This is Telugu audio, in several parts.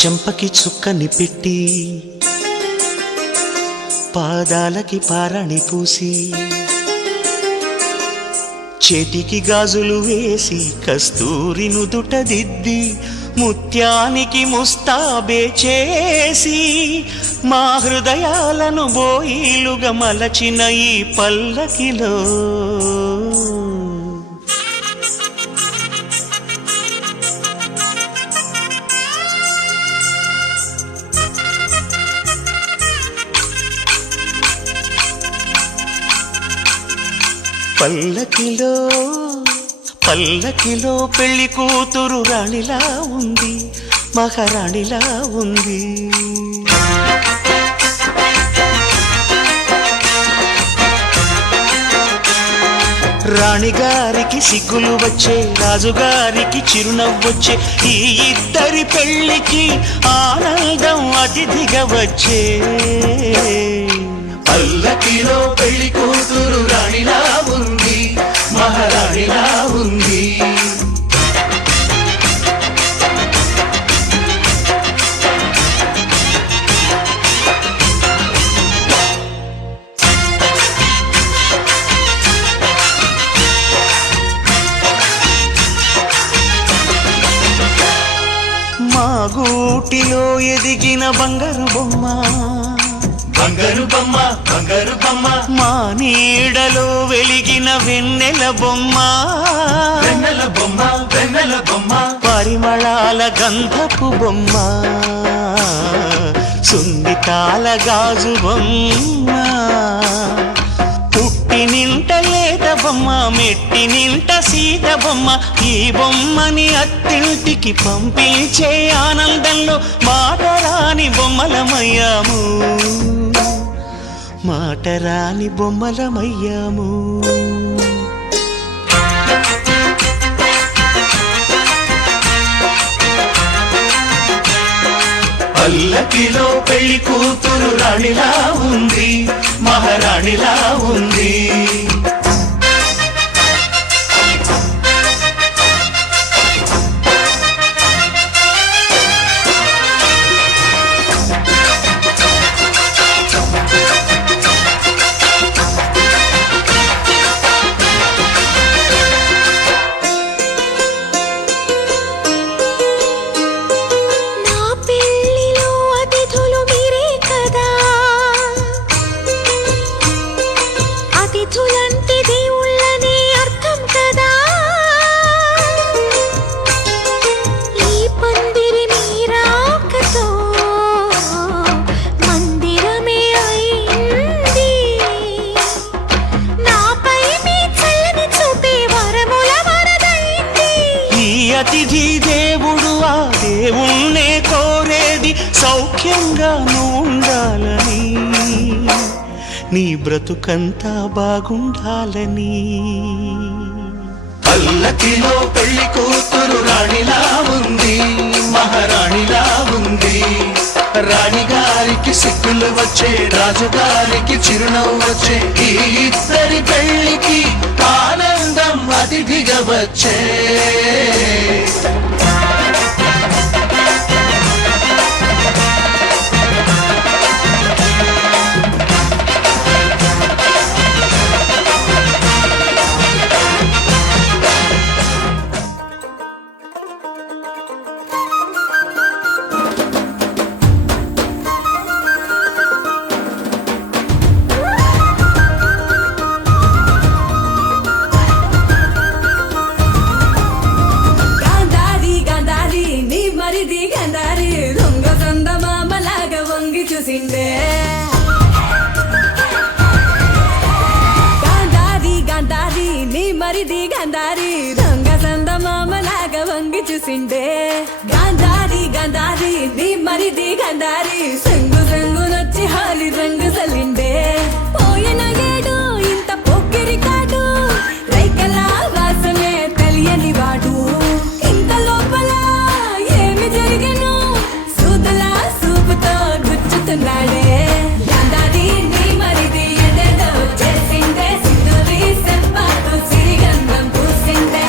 చెంపకి చుక్కని పెట్టి పాదాలకి పారాణి పూసి చేతికి గాజులు వేసి కస్తూరి నుదుట దిద్ది ముత్యానికి ముస్తాబే చేసి మా హృదయాలను బోయిలుగా మలచిన ఈ పల్లకిలో పల్లకిలో పల్లకిలో పెళ్లి కూతురు రాణిలా ఉంది, మహారాణిలా ఉంది. రాణిగారికి సిగ్గులు వచ్చే, రాజుగారికి చిరునవ్వొచ్చే, ఈ ఇద్దరి పెళ్లికి ఆనందం అతిథిగా వచ్చే. పల్లకిలో పెళ్లి కూతురు రాణిలా ఉంది, మహారాణిలా ఉంది. మా గూటిలో ఎదిగిన బంగారు బొమ్మ, బంగారు బొమ్మ, బంగారు బొమ్మ. మా నీడలో వెలిగిన వెన్నెల బొమ్మ, వెన్నెల బొమ్మ, వెన్నెల బొమ్మ. పరిమళాల గంధపు బొమ్మ, సున్నితాల గాజు బొమ్మ. పుట్టి నింట లేత బొమ్మ, మెట్టి నింట సీత బొమ్మ. ఈ బొమ్మని అత్తింటికి పంపించే ఆనందంలో మాటరాని బొమ్మలమయ్యాము, మాటరాని బొమ్మలమయ్యాము. పల్లకిలో పెళ్లి కూతురు రాణిలా ఉంది, మహారాణిలా ఉంది. అతిథి దేవుడు ఆ దేవుణ్ణే కోరేది సౌఖ్యంగా నువ్వు ఉండాలని, నీ బ్రతుకంతా బాగుండాలని. పల్లకిలో పెళ్లి కూతురు రాణిలా ఉంది, మహారాణిలా ఉంది. రాణిగారికి సిగ్గులు వచ్చే, రాజుగారికి చిరునవ్వు వచ్చే, ఈ ఇద్దరి పెళ్లికి ఆనందం అతిథిగా వచ్చే. మరిది గంధారి దొంగ సందమామలాగా వంగి చూసిండే. గాంధారి గాంధారి నీ మరిది గంధారి, సంగు సంగునొచ్చి హాలి రంగు సలిండే. పోయిన ఏడు ఇంత పొక్కిరి కాడు, రైకల వాసనే తెలియని వాడు. ఇంత లోపల ఏమి జరిగను, సూదులా సూపుతో గుచ్చుతున్నాడే. గాంధారి నీ మరిది ఎదేదో చేసిండే, సింధూరి సెంపాకు సిరిగంధం పూసిండే.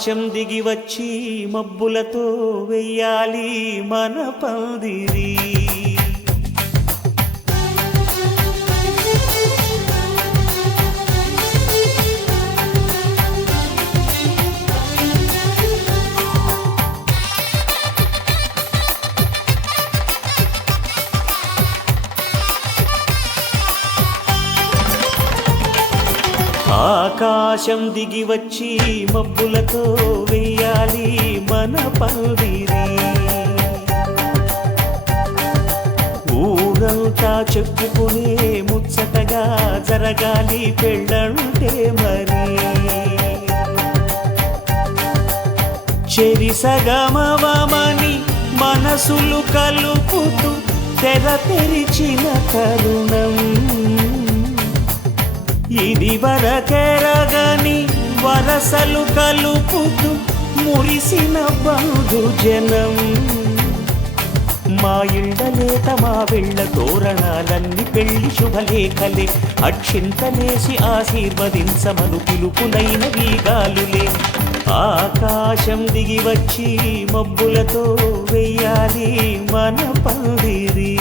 ఆకాశం దిగి వచ్చి మబ్బులతో వెయ్యాలి మన పందిరి. ఆకాశం దిగి వచ్చి మబ్బులతో వెయ్యాలి మన పందిరి. ఊరంతా చెప్పుకునే ముచ్చటగా జరగాలి పెళ్ళంటే మరి. చెరిసగమవమని మనసులు కలుపుతూ తెర తెరిచిన తరుణం. ఇది వరకెరగని వరసలు కలుపుతూ మురిసిన బంధుజనం. మా ఇళ్ళలేత మా వెళ్ళ తోరణాలన్నీ పెళ్లి శుభలేఖలే. అక్షింతలేసి ఆశీర్వదించమను పిలుపులైన వీగాలులే. ఆకాశం దిగి వచ్చి మబ్బులతో వెయ్యాలి మన పందిరి.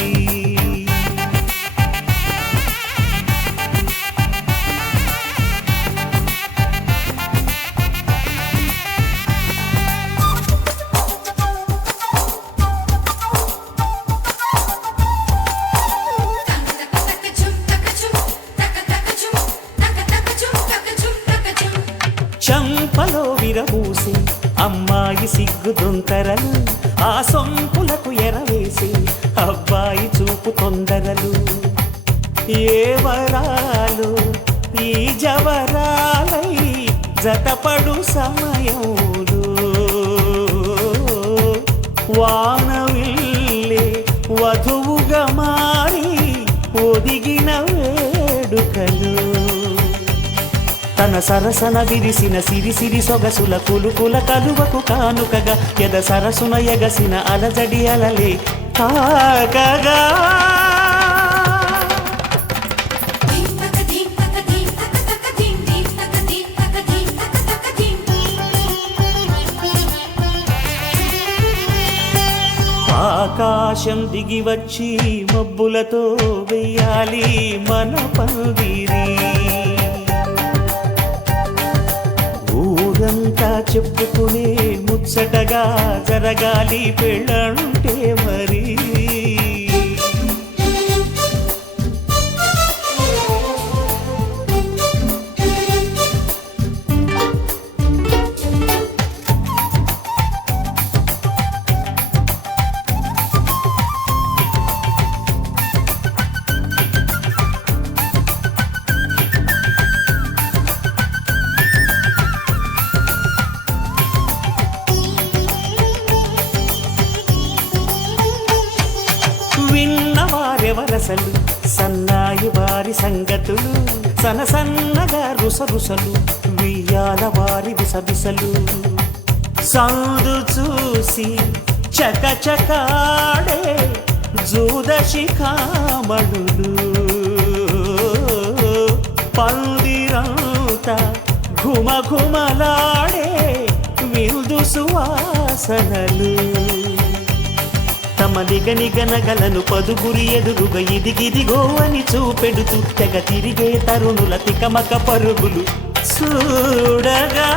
చంపలో విరబూసి అమ్మాయి సిగ్గుదొంతరలు. ఆ సొంపులకు ఎరవేసి అబ్బాయి చూపు తొందరలు. ఏ వరాలు ఈ జవరాలై జతపడు సమయంలో. వానవిల్లే వధువుగా మారి ఒదిగిన వేడుకలు. తన సరసన విరిసిన సిరిసిరి సొగసుల కులుకుల కలువకు కానుకగా ఎద సరసున ఎగసిన అలజడి అలలే తాకగా. ఆకాశం దిగి వచ్చి మబ్బులతో వెయ్యాలి మన పందిరి. ఊరంతా చెప్పుకునే ముచ్చటగా జరగాలి పెళ్ళంటే మరి. విన్నవారెవరసలు సన్నాయి వారి సంగతులు. సనసన్నగా రుసరుసలు వియ్యాల వారి విసవిసలు. సందు చూసి చకచకాడే జూదశిఖామణులు. పందిరంతా ఘుమఘుమలాడే విందు సువాసనలు. తమ నిగనిగనగలను పదుగురి ఎదురుగా ఇదిగిదిగో అని చూపెడుతూ తెగ తిరిగే తరుణుల తికమక పరుగులు చూడగా.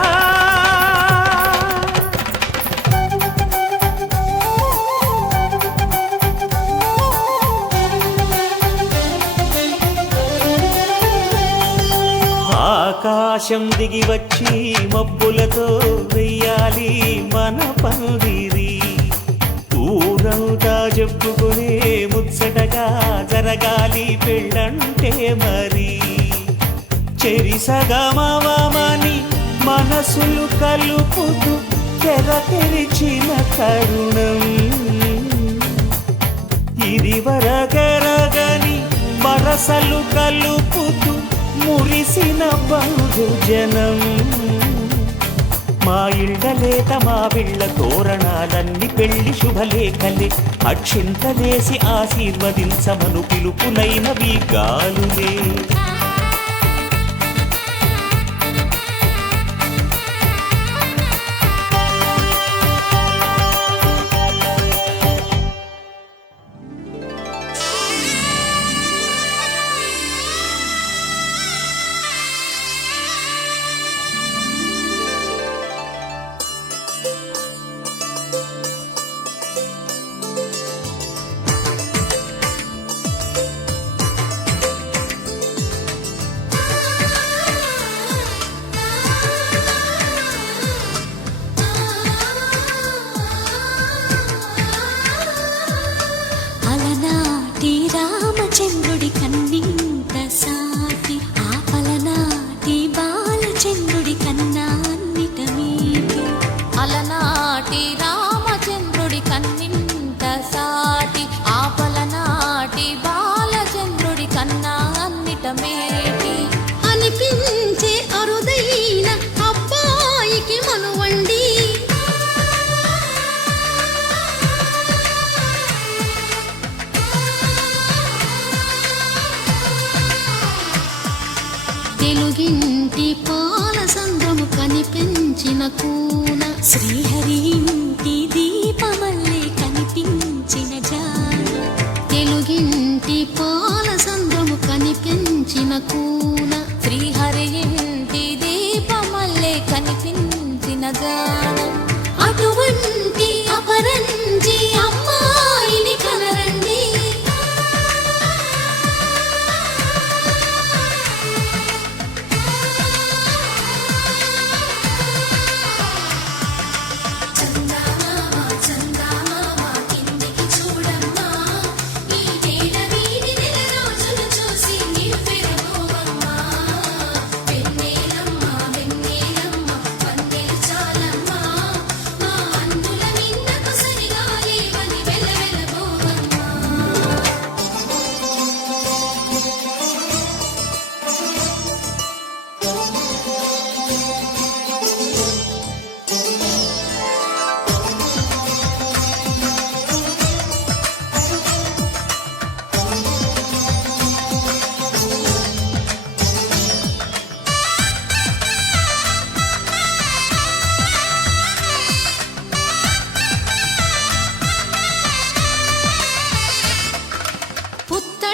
ఆకాశం దిగి వచ్చి మబ్బులతో వెయ్యాలి మన పందిరి. ఊరంతా చెప్పుకునే ముచ్చటగా జరగాలి పెళ్ళంటే మరి. చెరిసగమవమని మనసులు కలుపుతూ తెర తెరిచిన తరుణం. ఇది వరకెరగని వరసలు కలుపుతూ మురిసిన బంధుజనం. మా ఇళ్ళలేత మా వీళ్ళ తోరణాలన్నీ పెళ్లి శుభలేఖలే. అక్షింతలేసి ఆశీర్వదించమను పిలుపులైనవి గాలులే.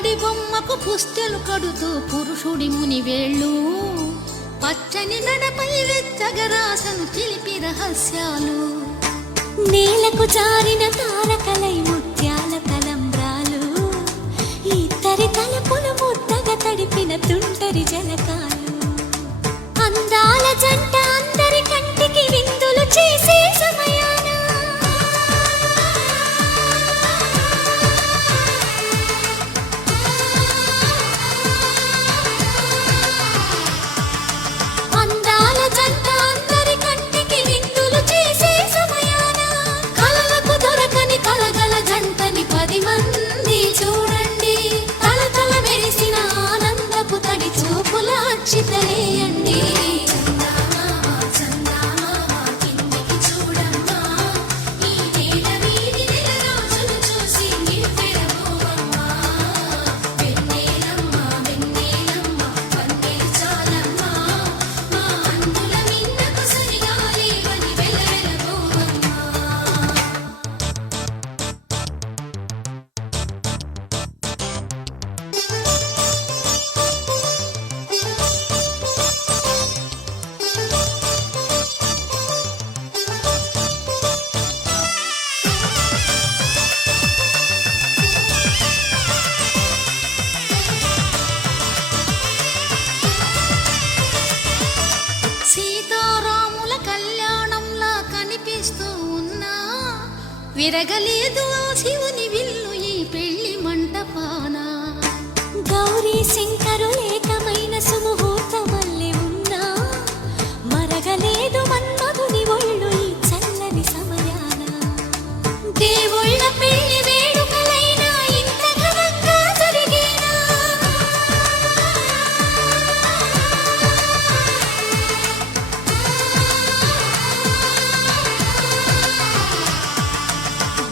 పుత్తడి బొమ్మకు పుస్తెలు కడుతూ పురుషుడి ముని వేళ్ళు పచ్చని నడపై వెచ్చగరాసను చిలిపి రహస్యాలు నేలకు జారిన తారకలై ముత్యాల తలంబ్రాలు ఇద్దరి తలపులు ముద్దగా తడిపిన తుంటరి జలకాలు అందాల జంట అందరి కంటికి విందులు చేసే సమయాన అందాల జంట అందరి కంటికి విందులు చేసే సమయాన కలలకు దొరకని కలగల జంటని 10 మంది చూడండి తలతల మెరిసిన ఆనందపు తడి చూపుల అక్షితలేయండి సీతారాముల కళ్యాణంలా కనిపిస్తూ ఉన్నా విరగలేదు ఆ శివుని విల్లు ఈ పెళ్లి మంటపాన గౌరీ శంకరు ఏకమైన సుముహూర్తమల్లె ఉన్నా మరగలేదు మన్మధుని ఒళ్ళు ఈ చల్లని సమయాన దేవుళ్ళ పెళ్లి వేడుకలైనా ఇంత ఘనంగా జరిగేనా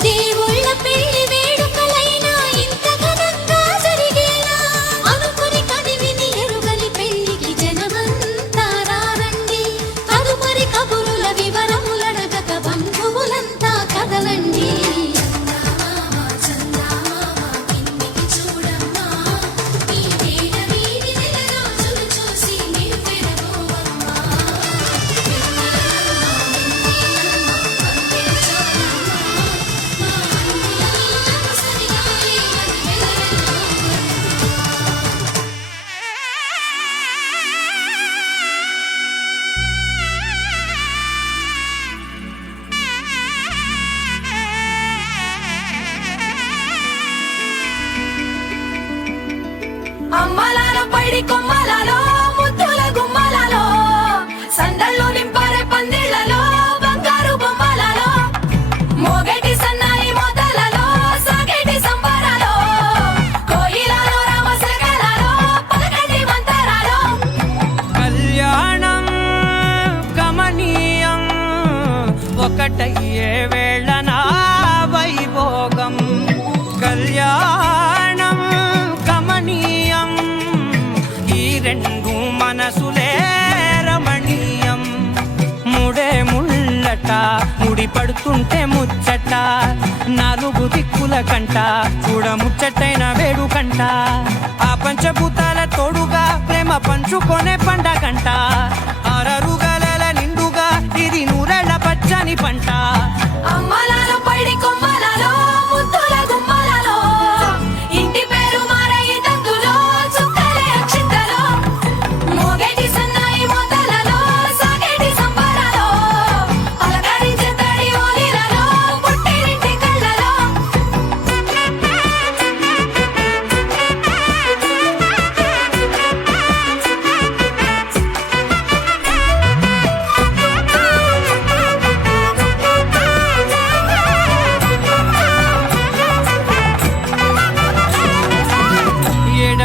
దేవుళ్ళ పెళ్లి వేడుకలైనా ఇంత ఘనంగా జరిగేనా అనుకుని కదివిని ఎరుగని పెళ్లికి జనమంతా రారండి తదుపరి కబురుల వివరములడగక బంధువులంతా కదలండి అమ్మలాల పైడి కొమ్మలలో ముద్దుల గుమ్మలలో సందళ్ళు నింపారే పందిళ్లలో బంగారు బొమ్మలలో మోగేటి సన్నాయి మోతలలో సాగేటి సంబరాలో కోయిలలో రామశకలలో పలకటి మంతరాలో కళ్యాణం గమనీయం ఒకటయ్యే వేళ నా వైభోగం కళ్యాణం గమనీయం ఈ రెండు మనసులే రమణీయం ముడే ముళ్ళట ముడి పడుతుంటే ముచ్చట 4 దిక్కుల కంట చూడ ముచ్చటైన వేడుకంట ఆ పంచభూతాల తోడుగా ప్రేమ పంచుకొనే పండగంట అరరుగలల నిండుగా ఇది నూరెళ్ళ పచ్చని పంట అమ్మలాల పైడి కొమ్మలలో ముద్దుల గుమ్మలలో ఇంటి పేరు మారయి తందులో చుక్కలే అక్షింతలో మోగేటి సన్నాయి మోతలలో సాగేటి సంబరాలో పలకరించే తడి ఓలిలలో పుట్టినింటి కళ్ళలో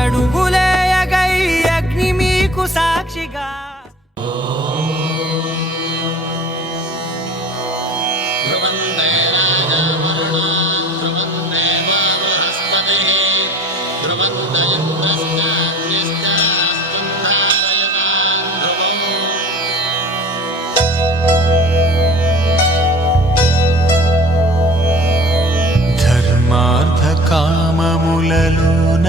ఏడడుగులేయగై అగ్ని మీకు సాక్షిగా ధర్మార్థ కామములలోన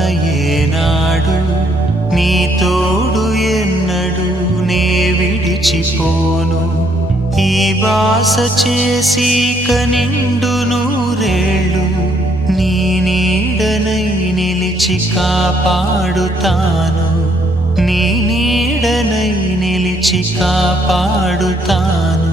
నీ తోడు ఎన్నడు నే విడిచిపోను ఈ బాస చేసి కనిండు నూరేళ్ళు నీ నీడనై నిలిచి కాపాడుతాను నీ నీడనై నిలిచి కాపాడుతాను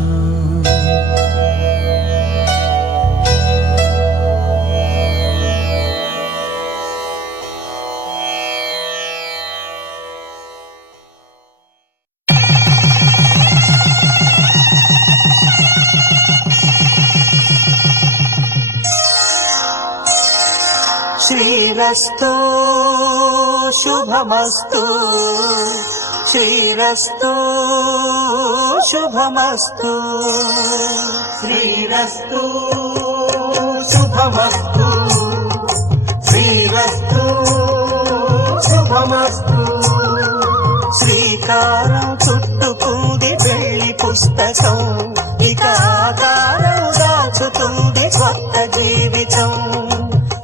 శ్రీరస్తు శుభమస్తు శ్రీరస్తు శుభమస్తు శ్రీరస్తు శుభమస్తు శ్రీరస్తు శుభమస్తు శ్రీకారం చుట్టుకుంది పెళ్లి పుస్తకం ఇక ఆకారం దాచుతుంది కొత్త జీవితం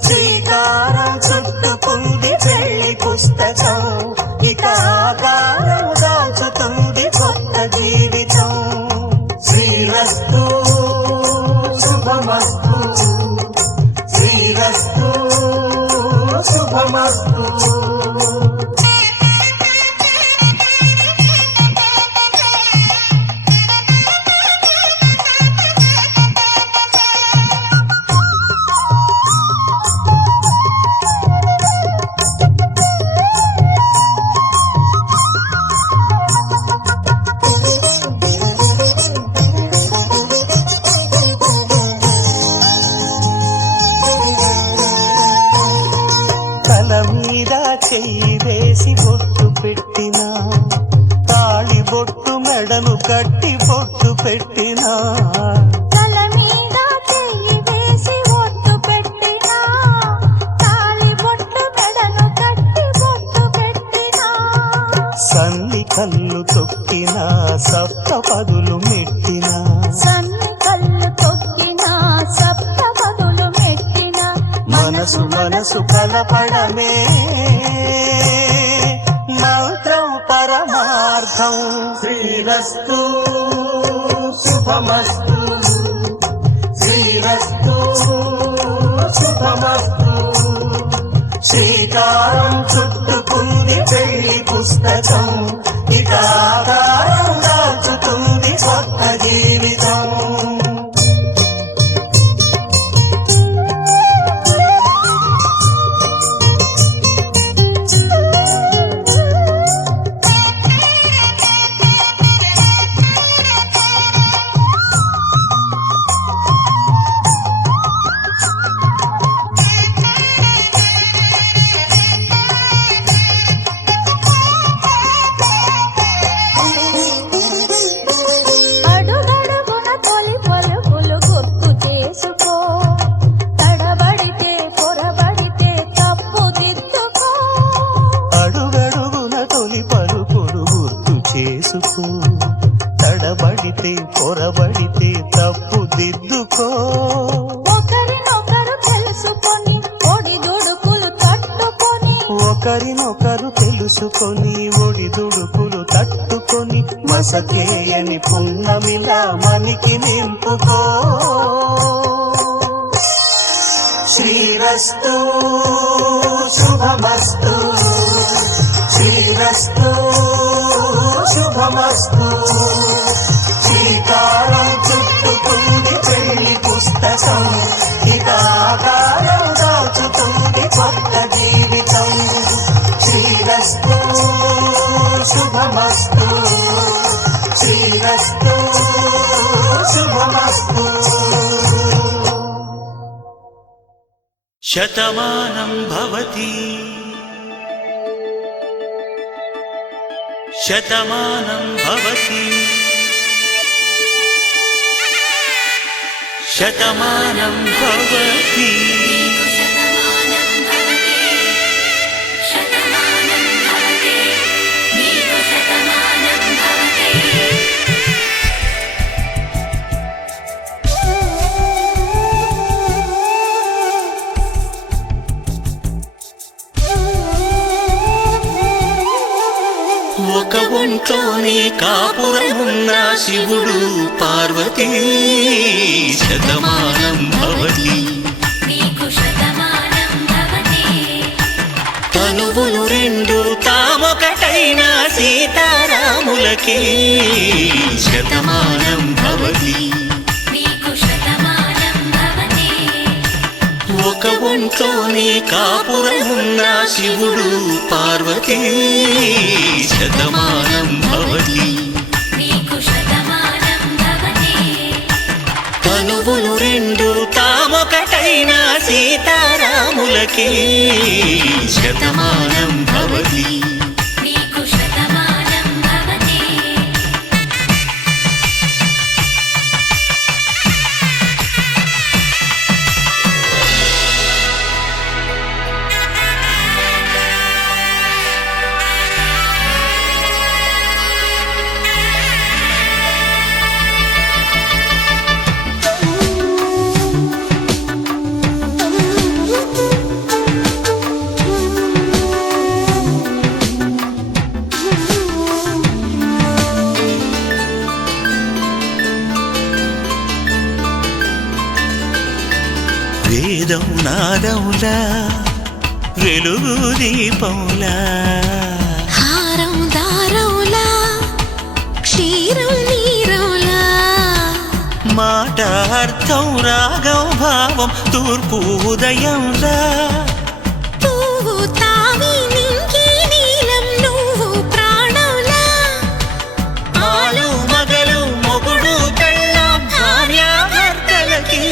శ్రీకారం చుట్టుకుంది పెళ్లి పుస్తకం ఇక ఆకారం దాచుతుంది కొత్త జీవితం శ్రీరస్తు శుభమస్తు శ్రీరస్తు శుభమస్తు చెయ్యి వేసి బొట్టు పెట్టినా తాళి బొట్టు మెడను కట్టి బొట్టు పెట్టినా తల మీద చెయ్యి వేసి బొట్టు పెట్టినా తాళి బొట్టు మెడను కట్టి బొట్టు పెట్టినా సన్ని కళ్ళు తొక్కినా సప్త పదులు మెట్టినా సన్ని కళ్ళు తొక్కినా సప్త పదులు మెట్టినా మనసు మనసు కలపడమే మంత్రం పరమార్థం శ్రీరస్తు శుభమస్తు శ్రీరస్తు శుభమస్తు శ్రీకారం చుట్టుకుంది పెళ్లి పుస్తకం ఇక ఆకారం దాచుతుంది కొత్త జీవితం తడబడితే పొరబడితే తప్పు దిద్దుకో ఒకరినొకరు తెలుసుకొని ఒడిదుడుకులు తట్టుకొని ఒకరినొకరు తెలుసుకొని ఒడిదుడుకులు తట్టుకొని మసకేయని పున్నమిలా మనికి నింపుకో శ్రీరస్తు శుభమస్తు శ్రీరస్తు శుభమస్తు శ్రీకారం చుట్టుకుంది పెళ్లి పుస్తకం ఇక ఆకారం దాచుతుంది కొత్త జీవితం శ్రీరస్తు శుభమస్తు శ్రీరస్తు శుభమస్తు శతమానం భవతి శతమానం భవతి శతమానం భవతి ఒంట్లోనే కాపురమున్న శివుడు పార్వతీ శతమానం భవతి నీకు శతమానం భవతి తనువులు రెండు తామొకటైన సీతారాములకి శతమానం భవతి నీకు శతమానం భవతి ఒక ఒంట్లోనే కాపురమున్న శివుడు పార్వతీ శతమానం భవతి నీకు శతమానం భవతి తనువులు రెండు తామొకటైన సీతారాములకి శతమానం భవతి నీకు శతమానం భవతి వేదం నాదములా వెలుగు దీపములా హారం దారవులా క్షీరం నీరవులా మాట అర్థం రాగం భావం తూర్పు ఉదయంలా పువ్వు తావి నింగి నీలం నువ్వు ప్రాణంలా ఆలు మగలు మొగుడు పెళ్ళాం భార్యాభర్తలకి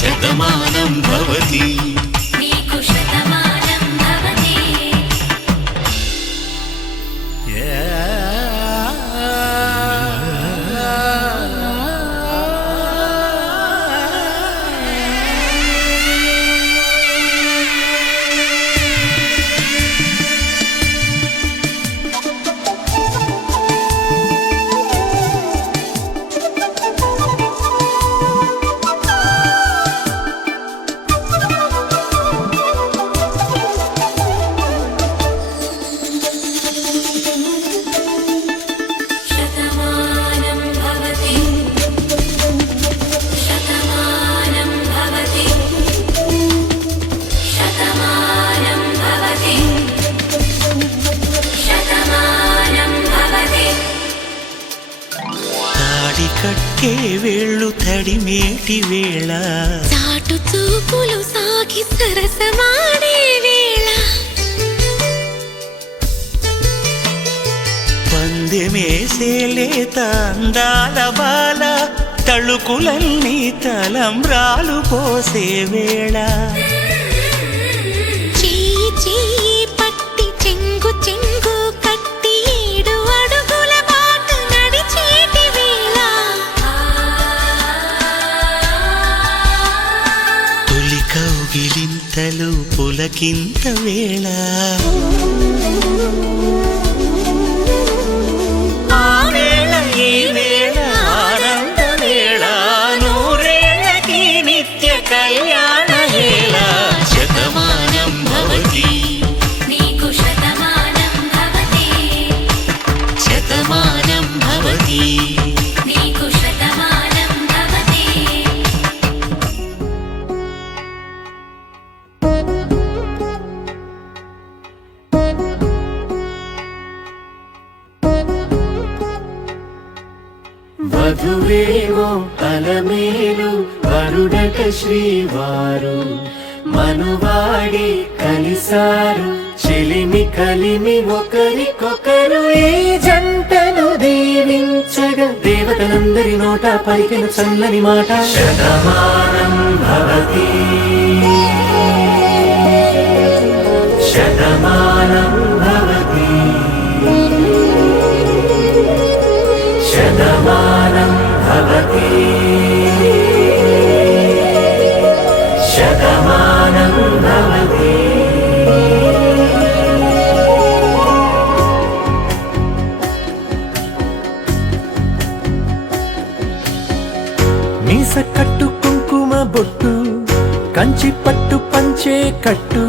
శతమానం భవతి నీకు శతమానం భవతి శతమానం భవతి శతమానం భవతి శతమానం భవతి శతమానం భవతి తాడి కట్టే వేళ్ళు తడిమేటి వేళ చాటు చూపులు సాగి సరసమాడే వేళ పందెమేసేలేత అందాల బాల తళుకులన్నీ తలంబ్రాలు పోసే వేళ చెయ్యి చెయ్యి పట్టి చెంగు చెంగు కట్టి 7 అడుగుల బాట నడిచేటి వేళ తొలి కౌగిలింతలు పులకింత వేళ ఆ వేళ ఈ వేళ ఆనంద వేళ నూరేళ్ళకి నిత్య కళ్యాణ వేళ శతమానం భవతి నీకు శతమానం భవతి శతమానం భవతి నీకు శతమానం భవతి వధువేవో అలమేలు వరుడట శ్రీవారు మనువాడి కలిసారు చెలిమి కలిమి ఒకరికొకరు ఈ జంటను దీవించగా దేవతలందరి నోట పలికిన చల్లని మాట శతమానం భవతి శతమానం భవతి శతమానం భవతి శతమానం భవతి మీస కట్టు కుంకుమ బొట్టు కంచి పట్టు పంచే కట్టు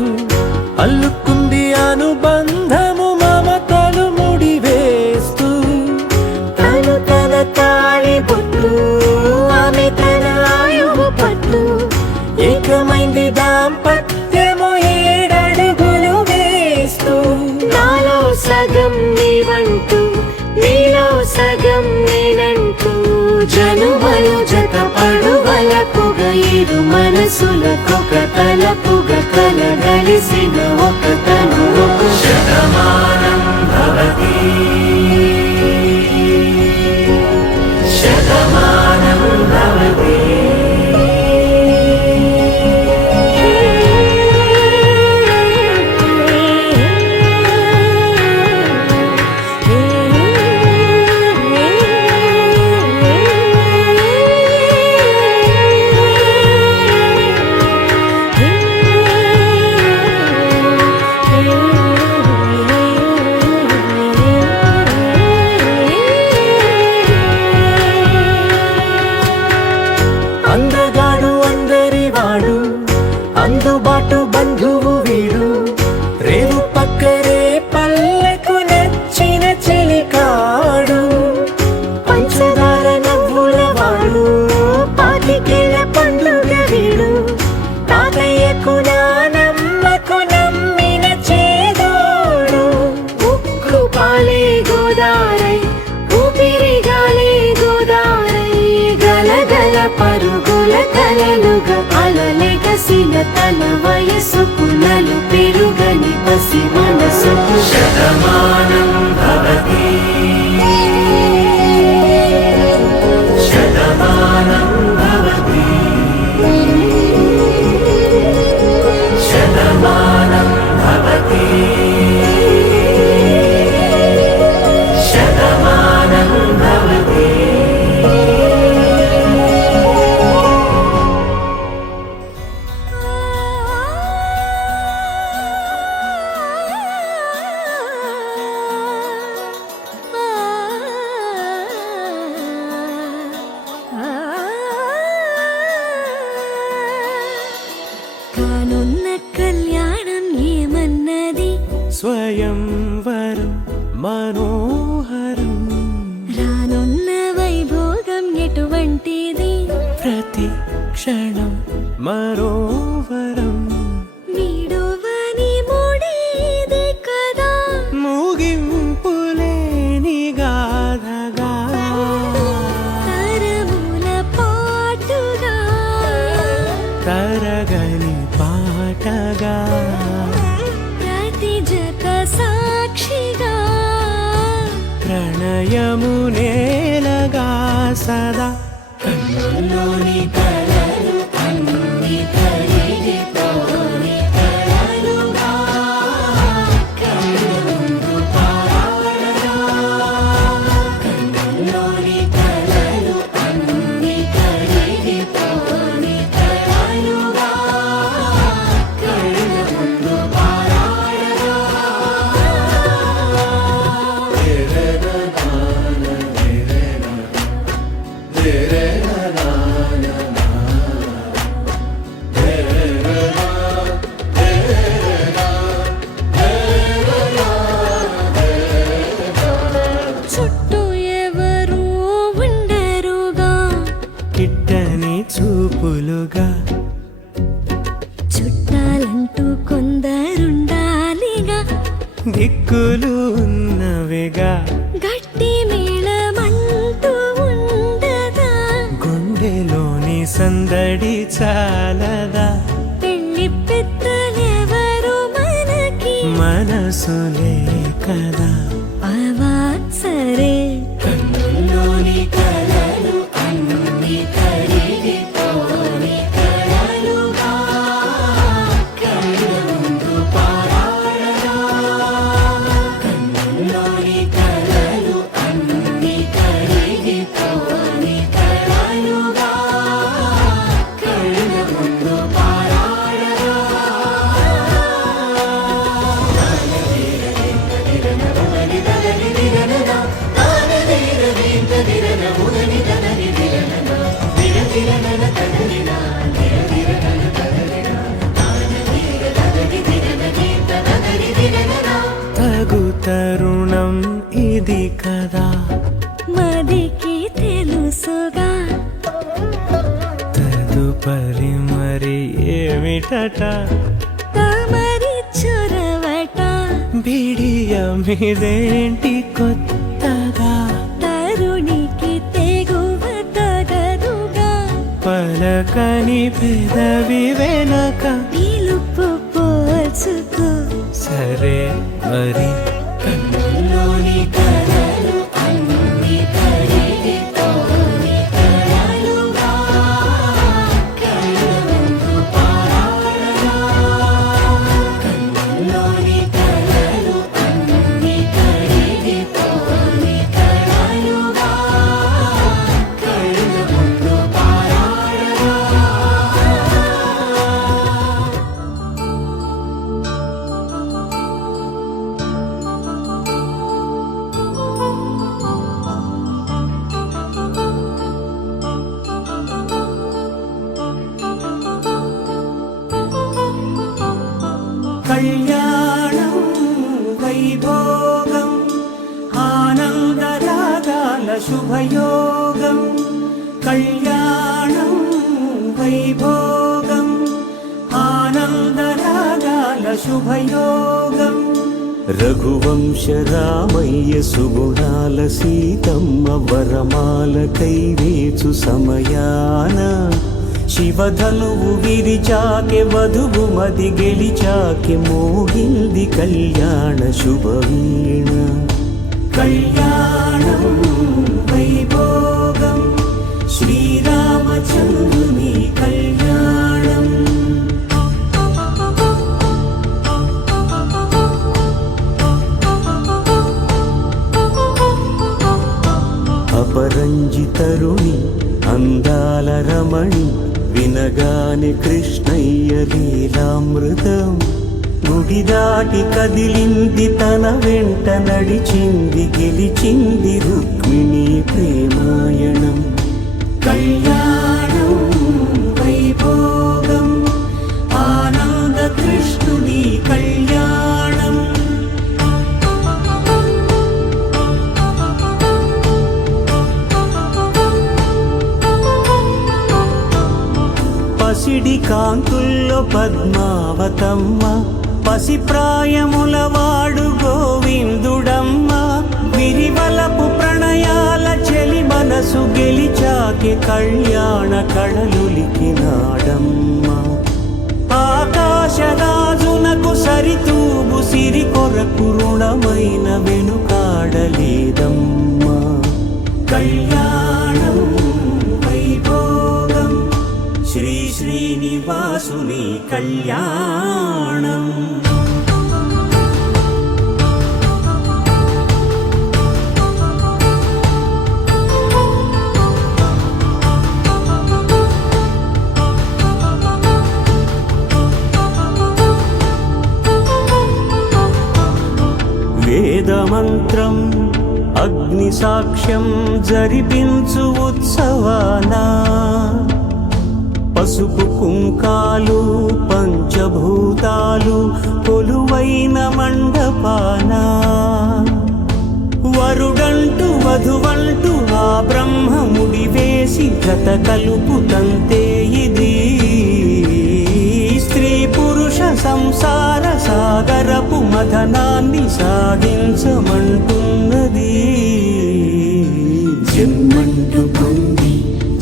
అల్లుకుంది అనుబంధము మమతలు ముడివేసి దాంపత్యము 7 అడుగులు వేస్తూ నాలో సగం నీవంటూ నీలో సగం నేనంటూ జనుమలు జతపడువలకుగా 7 మనసులకొక తలపుగా కలగలిసిన ఒక తనువు శతమానం భవతి శతమానం భవతి అందగాడు అందరివాడు అందుబాటు బంధువు వీడు రేవు పక్కరే పల్లెకు నచ్చిన చెలికాడు పంచదార నవ్వుల వాడు పాతికేల పండుగ వీడు తాతయ్యకు నానమ్మకు నమ్మిన చేదోడు ఉక్కు పాలే గోదారై ఊపిరిగాలే గోదారై గలగల పరుగుల కలలుగా అలలెగసిన తన వయసుకు నలు పెరుగని పసి మనసుకు శతమానం భవతి శతమానం భవతి శతమానం భవతి శతమానం భవతి కానున్న కళ్యాణం ఏమన్నది స్వయంవరం మనోహరం రానున్న వైభోగం ఎటువంటిది ప్రతి క్షణం మరోవరం వీడువని ముడేది కదా ముగింపులేని గాథగా తరముల పాటుగా తరగని పాటగా ప్రతి జత సాక్షిగా ప్రణయము నేలగా సదా కన్నుల్లోని కలలు అన్ని కరిగిపోని కలలుగా కన్నుందు పారాడగా కన్నుల్లోని కలలు అన్ని కరిగిపోని కలలుగా కన్నుందు పారాడగా చుట్టూ ఎవరు ఉండరుగా కిట్టని చూపులుగా చుట్టాలంటూ కొందరుండాలిగా దిక్కులు ఉన్నవిగా గట్టి మేళమంటూ ఉండదా గుండెలోని సందడి చాలదా పెళ్లి పెద్దలెవరు మనకి మనసులే కదా అవాత్సరే కన్నుల్లోని కలలు అన్ని కరిగిపోని కలలుగా కన్నుందు పారాడగా కన్నుల్లోని కలలు అన్ని కరిగిపోని కలలుగా కన్నుందు పారాడగా తగు తరుణం ఇది కదా మదికి తెలుసుగా తదుపరి మరి ఏమిటట తమరి చొరవట బిడియమిదేంటి కొత్తగా తరుణికి తెగువ తగదుగా పలకని పెదవి వెనక పిలుపు పోల్చుకో సరే మరి కన్నులోని కలలు అన్ని కరిగిపోని కలలుగా కళ్ళముందు పారాడగా. కన్నులోని కలలు అన్ని కరిగిపోని కలలుగా కళ్ళముందు పారాడగా. కళ్యాణం వైభోగం ఆనందరాగాల శుభయోగం. కళ్యాణం వైభోగం ఆనందరాగాల శుభయోగం. రఘువంశ రామయ్య సుగుణాల సీతమ్మ వరమాల కైవేచు సమయాన శివధనువు విరిచాకె వధువు మది గెలిచాకె మోగింది కళ్యాణ శుభవీణ. కళ్యాణం వైభోగం శ్రీరామచంద్రుని కళ్యాణం. అపరంజి తరుణి అందాల రమణి వినగానే కృష్ణయ్య లీలామృతం. గుడి దాటి కదిలింది తన వెంట నడిచింది గెలిచింది రుక్మిణి ప్రేమాయణం. కళ్యాణం వైభోగం ఆనంద కృష్ణుని కళ్యాణం. పసిడి కాంతుల్లో పద్మావతమ్మ పసి ప్రాయముల వాడు గోవిందుడమ్మ. విరివలపు ప్రణయాల చెలి మనసు గెలిచాకే కళ్యాణ కళలులికినాడమ్మ. ఆకాశరాజునకు సరితూబు సిరి కొరకు రుణమైన వెనుకాడలేదమ్మ. కళ్యాణం వైభోగం శ్రీ శ్రీనివాసుని కళ్యాణం. వేదమంత్రం అగ్ని సాక్ష్యం జరిపించు ఉత్సవానా పసుపు కుంకాలు పంచభూతాలు కొలువైన మండపాన. వరుడంటూ వధువంటూ ఆ బ్రహ్మముడి వేసి గత కలుపుతంతే ఇది. స్త్రీ పురుష సంసార సాగరపు మథనాన్ని సాగించమంటున్నది. జన్మంటూ పొంది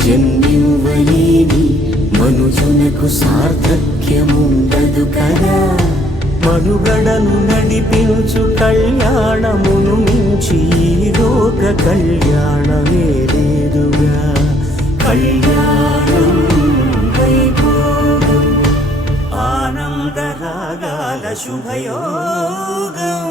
జన్మివ్వలేని మనుజునకు సార్థక్యముండదు కదా. మనుగడను నడిపించు కళ్యాణమును మించి ఈ లోక కళ్యాణమే లేదుగా. కళ్యాణం వైభోగం ఆనందరాగాల శుభయోగం.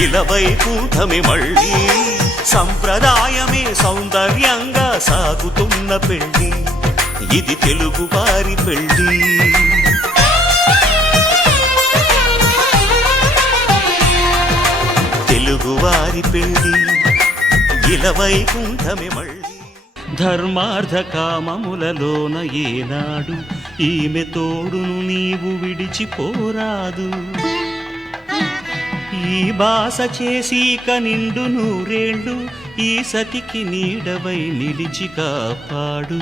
ఇలవైకుంఠమే మళ్ళీ సంప్రదాయమే సౌందర్యంగా సాగుతున్న పెళ్ళి ఇది తెలుగు వారి పెళ్ళి తెలుగువారి పెళ్ళి ఇలవైకుంఠమే మళ్ళీ ధర్మార్థ కామములలోన ఏనాడు ఈమె తోడును నీవు విడిచిపోరాదు ఈ బాస చేసి నిండు నూరేళ్ళు ఈ సతికి నీడవై నిలిచి కాపాడు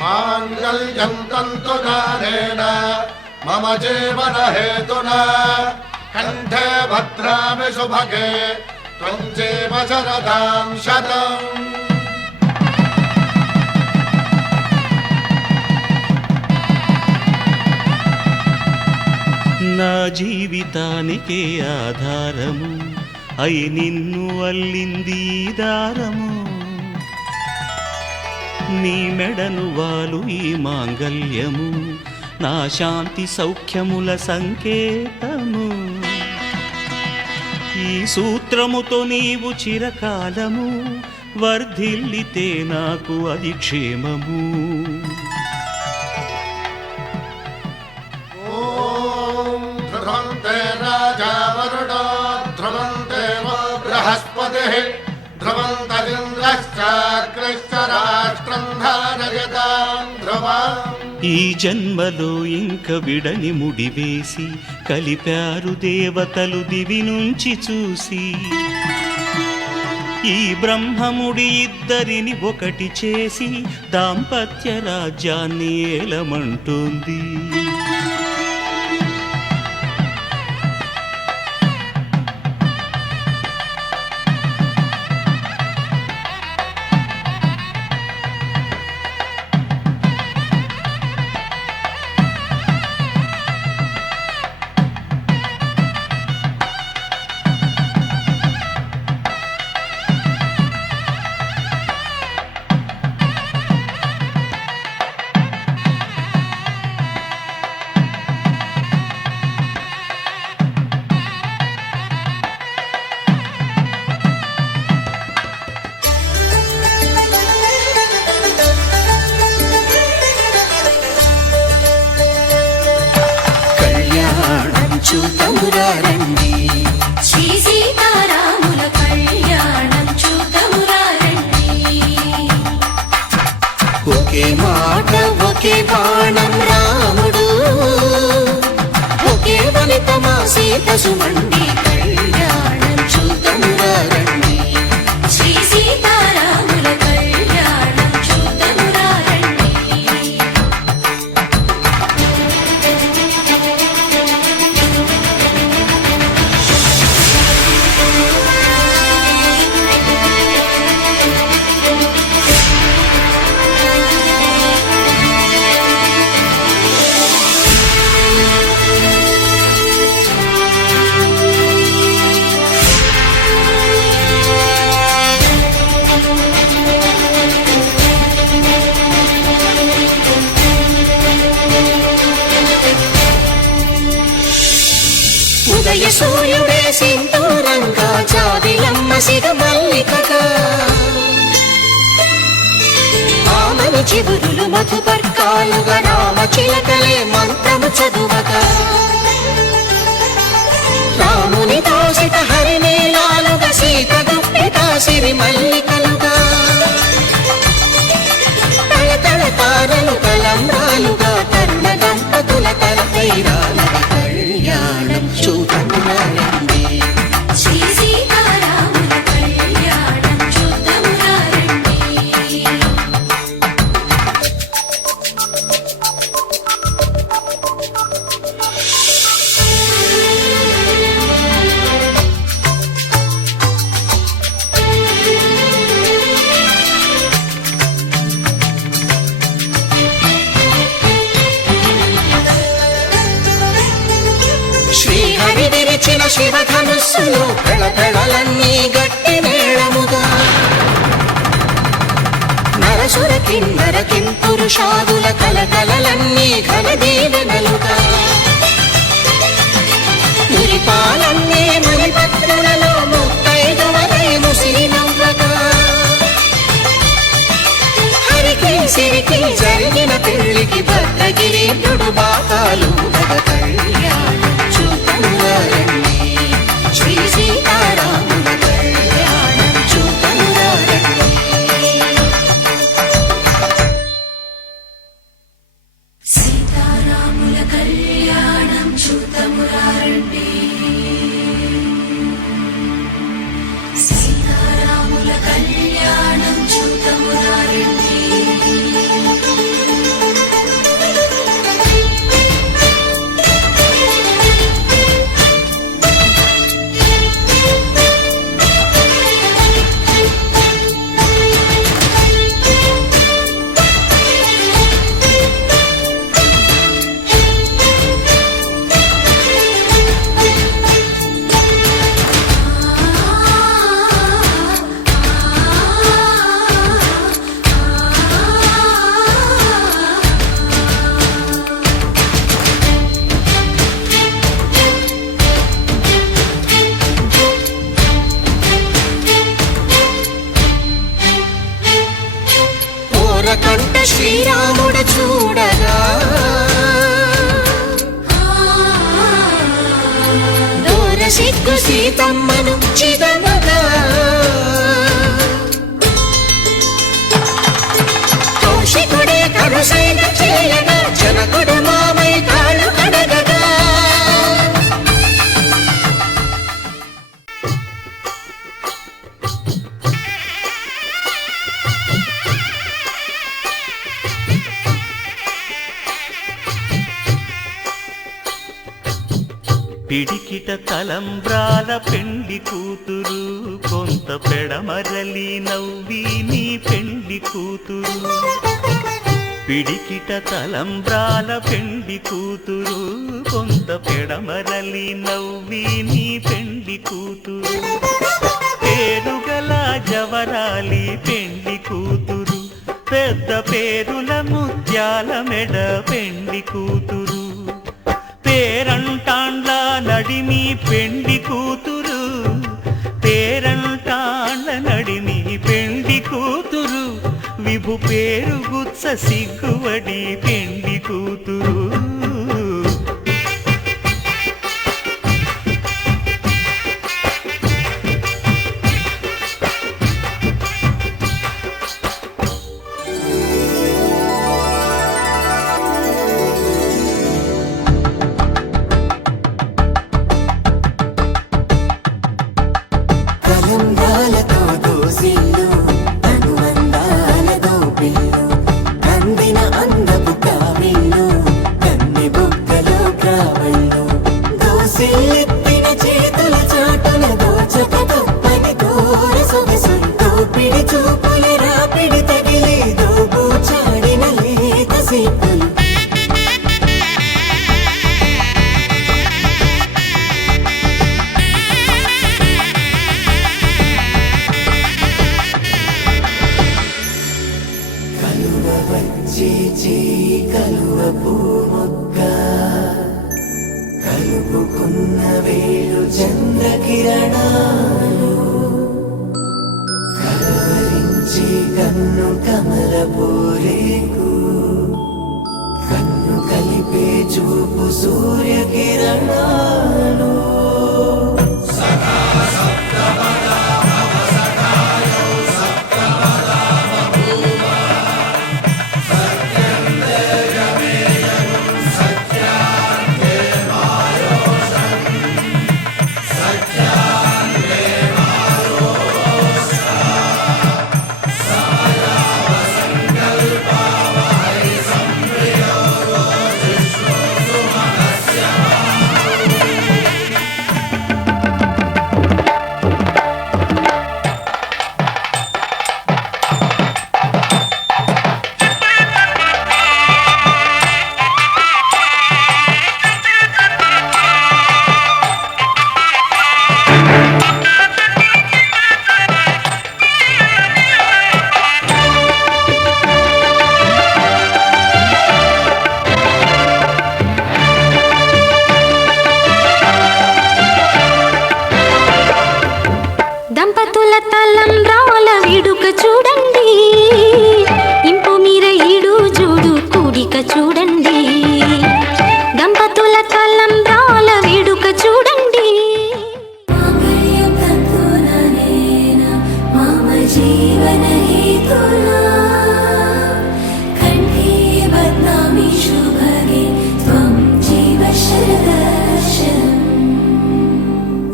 మాంగళ్యం తంతునానేన మమ జీవన హేతునా కంఠే భద్రామి శుభగే త్వం జీవ శరదాం శతం నా జీవితానికే ఆధారము అయి నిన్ను అల్లింది దారము నీ మెడను వాలు ఈ మాంగల్యము నా శాంతి సౌఖ్యముల సంకేతము ఈ సూత్రముతో నీవు చిరకాలము వర్ధిల్లితే నాకు అది క్షేమము ధ్రువంతే రాజా వరుడో ధ్రువంతే వో బృహస్పతిః ధ్రువంతరింద్రశ్చాగ్రశ్చ రాష్ట్రం ధారయతాం ధ్రువం ఈ జన్మలో ఇంక విడని ముడివేసి కలిపారు దేవతలు దివి నుంచి చూసి ఈ బ్రహ్మముడి ఇద్దరిని ఒకటి చేసి దాంపత్య రాజ్యాన్ని ఏలమంటోంది చూతమురారండి శ్రీ సీతారాముల కళ్యాణం చూతమురారండి ఒకే మాట ఒకే బాణం రాముడు ఒకే వనిత మా సీత సుమండి కళ్యాణం చూతమురారండి శ్రీ సీతారాముల కళ్యాణం చూతమురారండి ఉదయ సూర్యుడే సింధూరంగా జాబిలమ్మ సిగ మల్లికగా ఆమని చివురులు మధుపర్కాలుగా రామ చిలకలే మంత్రము చదువగా రాముని దోసిత హరినీలాలుగా సీత గుప్పిట సిరి మల్లికలుగా తల తల తారలు తలంబ్రాలుగా తరుణ దంపతుల తల తీరాలుగా కళ్యాణం చూతమురారండి శ్రీ సీతారాముల కళ్యాణం చూతమురారండి శ్రీహరి విరిచిన శివధనుస్సులు పెళపెళలన్నీ గట్టి మేళముగా నరసుర కిన్నర కింపురుషాదుల కలకలలన్నీ ఘన దీవెనలుగా మురిపాలన్నీ భద్రగిరికి భద్రగిరీంద్రుడు బాకాలు భగ కళ్యాణం చూతమురారండి శ్రీ సీతారాముల కళ్యాణం చూతమురారండి సీతారాముల కళ్యాణం చూతమురారండి సీతారాముల కళ్యాణం చూతమురారండి కంట శ్రీరాముడు చూడగా దూర సిగ్గు సీతమ్మను చిదమగా కౌశికుడే కరుసైన చేయగా జనకుడు మామై కాళ్ళు కడగగా పిడికిట తలంబ్రాల పెండ్లి కూతురు కొంత పెడమరలి నవ్వి నీ పెండ్లి కూతురు పిడికిట తలంబ్రాల పెండ్లి కూతురు కొంత పెడమరలి నవ్వి నీ పెండ్లి కూతురు పేరుగల జవరాలి పెండ్లి కూతురు పెద్ద పేరుల ముత్యాల మెడ పెండ్లి కూతురు పేరంటాండ్ల నడిమి పెండి కూతురు పేరంటాండ్ల నడిమి పెండి కూతురు విభు పేరు గుత్స సిగ్గువడి పెండి కూతురు కలంబ్రాలతో దోసిల్లు అనువందాలతో పిల్లు అందిన అందపు కావిళ్ళు కన్నె బుగ్గలో గ్రావళ్ళు దోసిల్లెత్తిన చేతుల చాటుల దోచక తప్పని దూర సొగసులతో పిడి చూపుల రాపిడి తగిలి దోబూచాడిన లేత సీపులు కలువ పూమొక్క కలుపుకున్న వేలు చంద్రకిరణాలు కలవరించి కన్ను కమల పూరేకు కన్ను కలిపే చూపు సూర్యకిరణాలు చూడండి ఇంపు మీర ఈడు జోడు కూడిక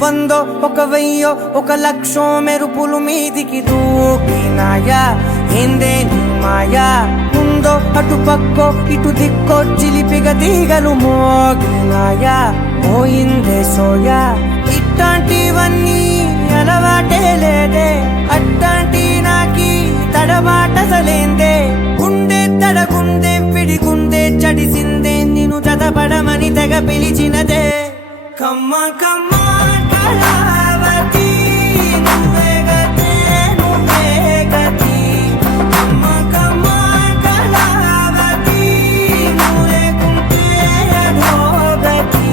వందో ఒక వెయ్యో ఒక లక్షో మెరుపులు మీదికి దూకినాయా ఏందే నీ మాయా ఉందో అటు పక్కో ఇటు దిక్కో చిలిపిగా తీగలు మోగినాయా పోయిందే సోయా ఇట్లాంటివన్నీ అలవాటే లేదే అట్లాంటి నాకి తడబాటసలేందే గుండె తడగుందే విడిగుందే చడిసిందే నిన్ను చదపడమని తెగ పిలిచినదే కమ్మ కమ్మ కళావతి నువ్వే గతే నువ్వే గతి కమ్మ కమ్మ కళావతి నువ్వు లేకుంటే అధోగతి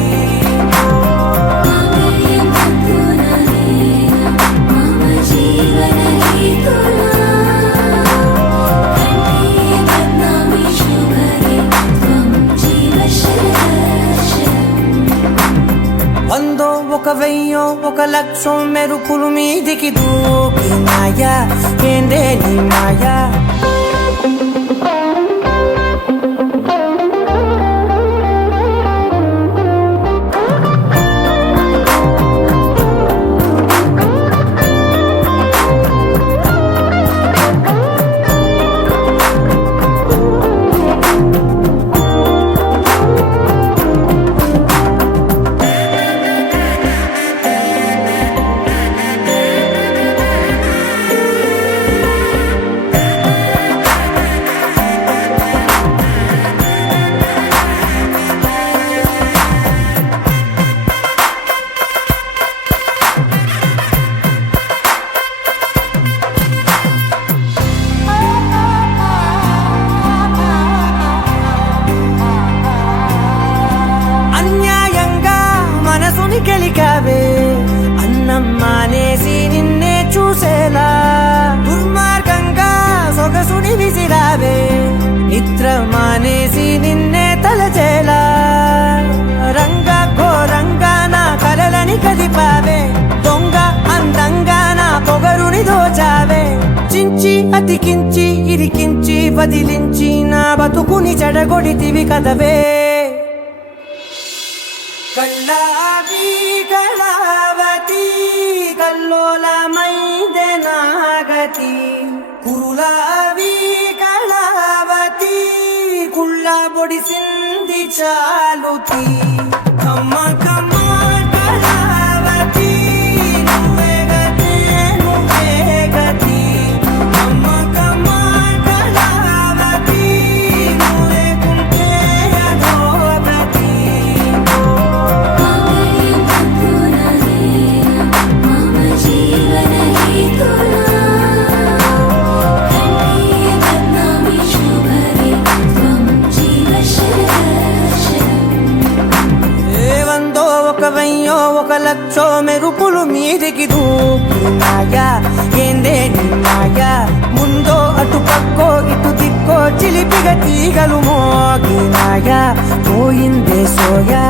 వందో ఒక వెయ్యో ఒక లక్షో మెరుపులు మీదికి దూకినాయా ఏందే నీ మాయా కెలికావే అన్నం మానేసి నిన్నే చూసేలా దుర్మార్గంగా సొగసుని విసిరావే నిద్ర మానేసి నిన్నే తలచేలా రంగా ఘోరంగా నా కలలని కదిపావే దొంగ అందంగా నా పొగరుని దోచావే చించి అతికించి ఇరికించి వదిలించి నా బతుకుని చెడగొడితివి కదవే కళ్ళావి కళావతి కల్లోలమైందే నాగతి కురులావి కళావతి కుళ్ళ బొడిసింది చాలుతి కమ్మ కమ్మ కళావతి నువ్వే గతే నువ్వే గతి కమ్మ కమ్మ కళావతి నువ్వు లేకుంటే అధోగతి వందో ఒక వెయ్యో ఒక లక్షో మెరుపులు మీదికి దూకినాయా ఏందే నీ మాయా ముందో అటు పక్కో ఇటు దిక్కో చిలిపిగా తీగలు మోగినాయా పోయిందే సోయా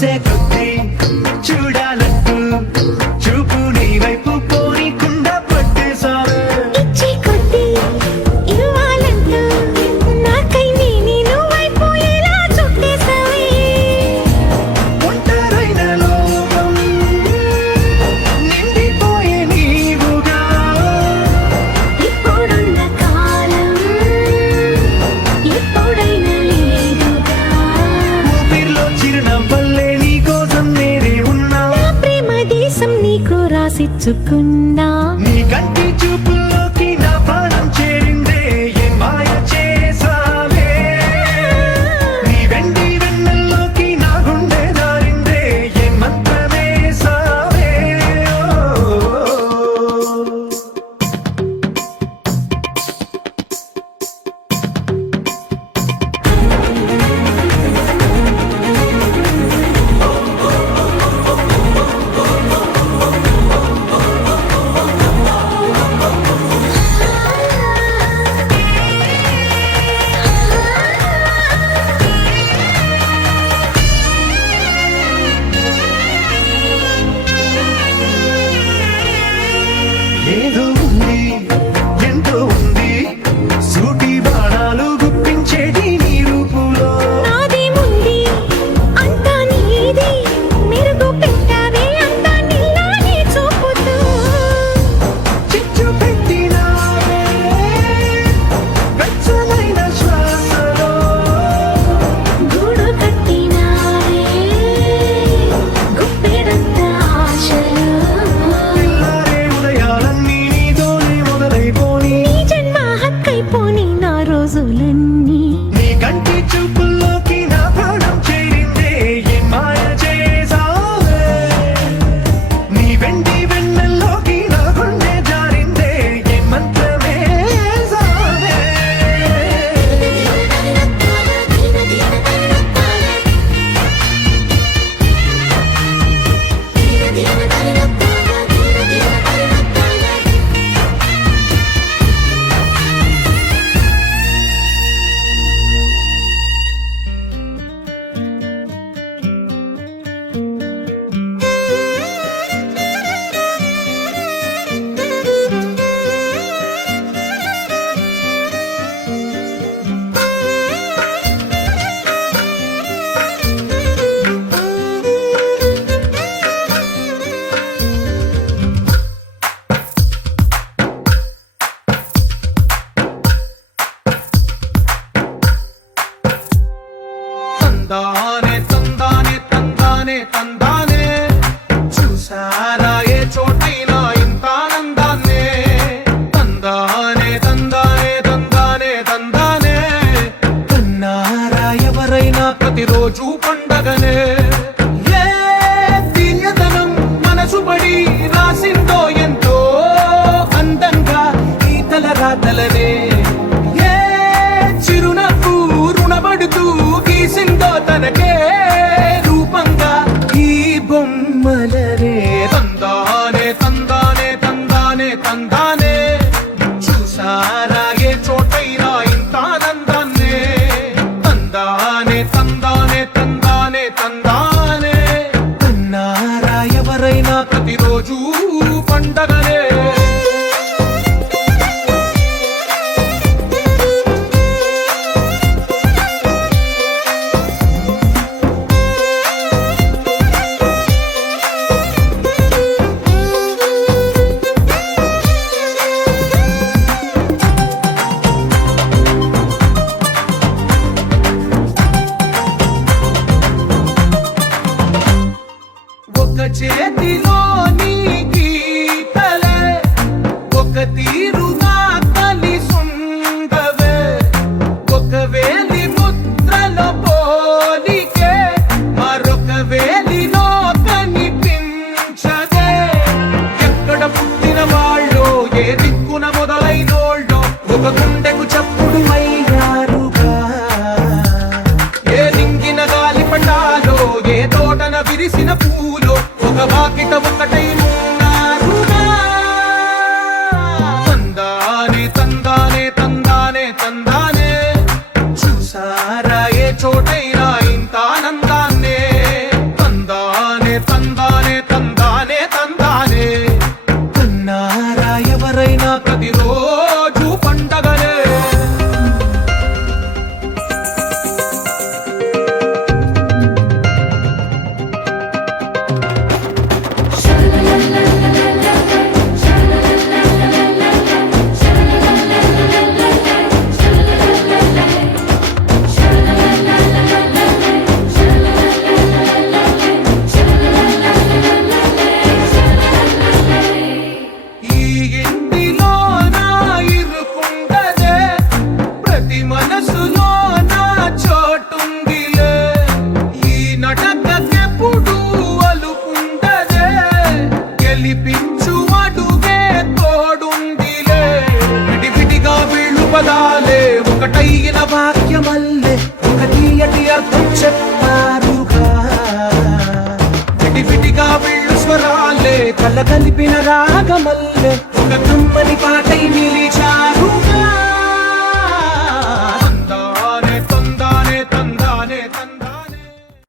చూసే కొద్దీ చూడాలంటూ చూపు నీ వైపు పోనీకుండా పట్టేశావే. ఇచ్చే కొద్దీ ఇవ్వాలంటూ నాకై నేను అయిపోయేలా చుట్టేసావే. ఒంటరైన లోకం నిండిపోయే నీవుగా. ఇప్పుడున్న కాలం ఎప్పుడైనా లేదుగా. ఊపిరిలో చిరునవ్వల్లే నీ కోసం నేనే ఉన్నా. నా ప్రేమ దేశం నీకు రాసిచ్చుకున్నా. నీ కంటి చూపుల్లోకి నా ప్రాణం చేరిందే ఏ మాయ చేసావే. నీ వెండి వెన్నెల్లోకి నా గుండె జారిందే ఏ మంత్రమేసావే. ఏదో ఉంది ఎంతో ఉంది సూటి బాణాలు గుప్పించేటి నీ రూపులో. నాదేముంది అంతా నీది. మెరుగు పెట్టావే అంతా నీలానే చూపుతూ. చిచ్చు పెట్టినావే వెచ్చనైన శ్వాసలో. గూడు కట్టినావే గుప్పెడంత ఆశలు. తెల్లారే ఉదయాలన్నీ నీతోనే మొదలైపోని. నీ జన్మ హక్కైపోని నా రోజులన్నీ. నీ కంటి చూపుల్లోకి నా ప్రాణం చేరిందే ఏ మాయ చేసావే. నీ వెండి వెన్నెల్లోకి నా గుండె జారిందే ఏ మంత్రమేసావే. తందానే తందానే తందానే తందానే చూసారా ఏ చోటైనా ఇంత ఆనందాన్నే. తందానే తందానే తందానే తందానే కన్నారా ఎవరైనా ప్రతిరోజు పండగనే. ఏ తీయదనం మనసు పడి రాసిందో ఎంతో అందంగా ఈ తలరాతలనే. ఏ చిరునవ్వు రుణపడుతూ గీసిందో తనకే రూపంగా ఈ బొమ్మలనే. తందానే తందానే తందానే తందానే చూసారా ఏ చోటైనా ఇంత ఆనందాన్నే. తందానే తందానే తందానే తందానే కన్నారా ఎవరైనా ప్రతిరోజు పండగనే. ఒక చేతిలో నీ గీతలే ఒక తీరుగా కలిసుండవే. ఒక వేలి ముద్రలో పోలికే మరొక వేలిలో కనిపించదే. ఎక్కడ పుట్టిన వాళ్ళో ఏ దిక్కున మొదలైనోళ్ళో ఒక గుండెకు చప్పుడు అయ్యారుగా. ఏ లింగిన గాలి పటాలో ఏ తోటన విరిసిన పూలో ఒక వాకిట స్వరాలే కల కలిపిన రాగమల్లె ఒక కమ్మని పాటై నిలిచారు